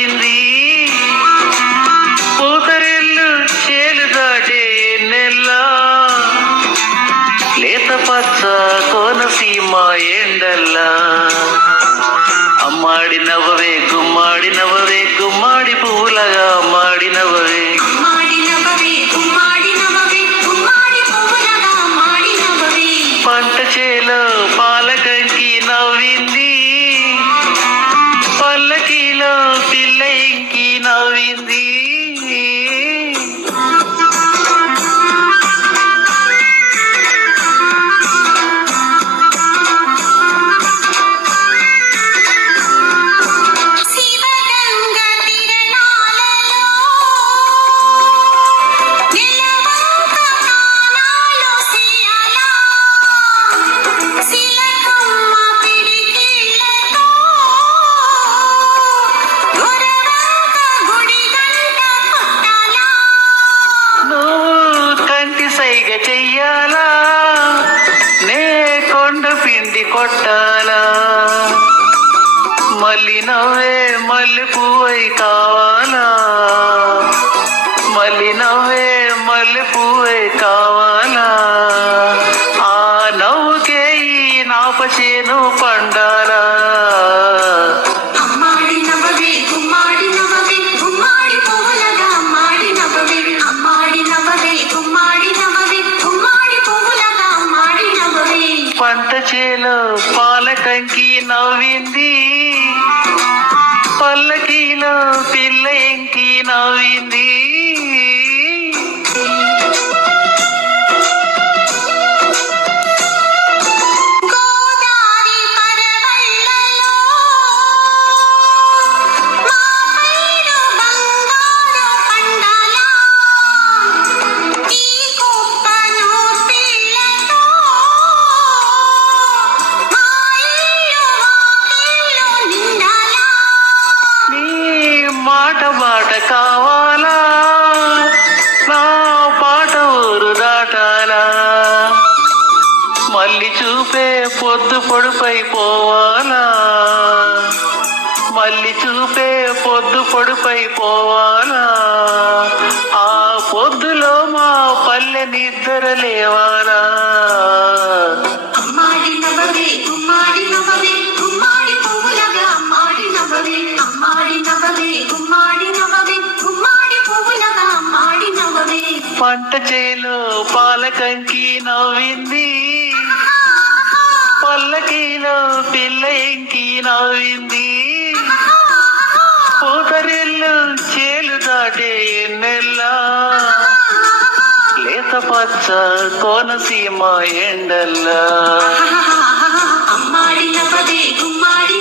నవ్వింది. పూతరెల్లు చేలు దాటే ఎన్నెల్లా లేత పచ్చ కోనసీమ ఎండల్లా అమ్మాడి నవ్వవే గుమ్మాడి నవ్వవే గుమ్మాడి పువ్వులగా అమ్మాడి నవ్వవే పంట చేలో పాలకంకి నవ్వింది. పల్లకిలో పిల్ల ఇంకి నవ్వింది. చెయ్యాలా నే కొండ పిండి కొట్టాలా మళ్ళీ నవ్వే మల్లె పువ్వై కావాలా మళ్ళీ నవ్వే మల్లె పువ్వై కావాలా ఆ నవ్వుకే ఈ నాపచేను పండాలా పంట చేలో పాలకంకి నవ్వింది. పల్లకిలో పిల్ల ఎంకి నవ్వింది. మాట కావాలా నా పాట ఊరు దాటాలా మళ్ళీ చూపే పొద్దు పొడుపై పోవాలా మళ్ళీ చూపే పొద్దు పొడుపై పోవాలా ఆ పొద్దులో మా పల్లె నిద్ర లేవాలా పంట చేలో పాలకంకి నవ్వింది. పల్లకిలో పిల్ల ఎంకి నవ్వింది. పూతరెల్లు చేలు దాటే ఎన్నెల్లా లేత పచ్చ కోనసీమ ఎండల్లా అమ్మాడి నవ్వవే గుమ్మాడి